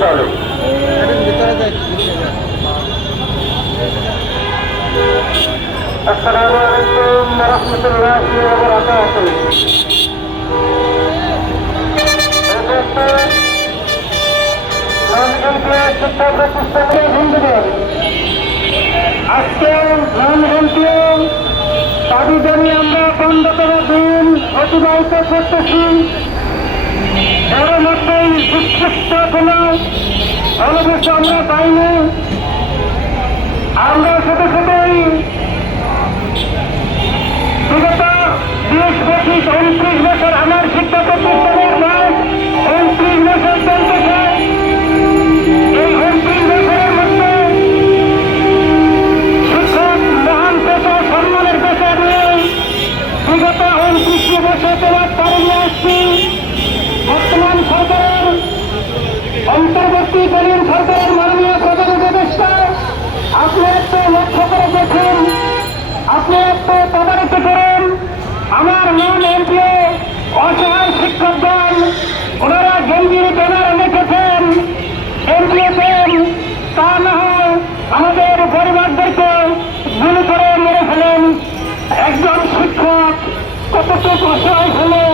চালু আসসালামু আলাইকুম। রহমতুল্লাহি ওয়া আজকে নন এমপিও দাবি জমি আমরা বন্ধ করে দিন অতিবাহিত করতেছি এর মধ্যেই বিক্ষিপ্ত অনুবেশ আমরা পাইনি আমরা সাথে সাথেই বিগত বিশ পঁচিশ উনত্রিশ আমার শিক্ষা অন্তর্বর্তীকালীন সরকারের মাননীয় প্রধান উপদেষ্টা, আপনি একটু লক্ষ্য করে দেখুন, আপনি একটু তদারকি করুন। আমার নন এমপিও, অসহায় শিক্ষকগণ ওনারা গম্ভীর ব্যানার লিখেছেন। এমপিও দেন, তা না হয় আমাদের পরিবারদেরকে গুলি করে মেরে ফেলেন। একজন শিক্ষক কতটুকু অসহায় হলে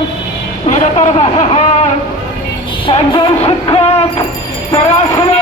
নিরাপর বাসা হয়। একজন শিক্ষক পড়াশোনা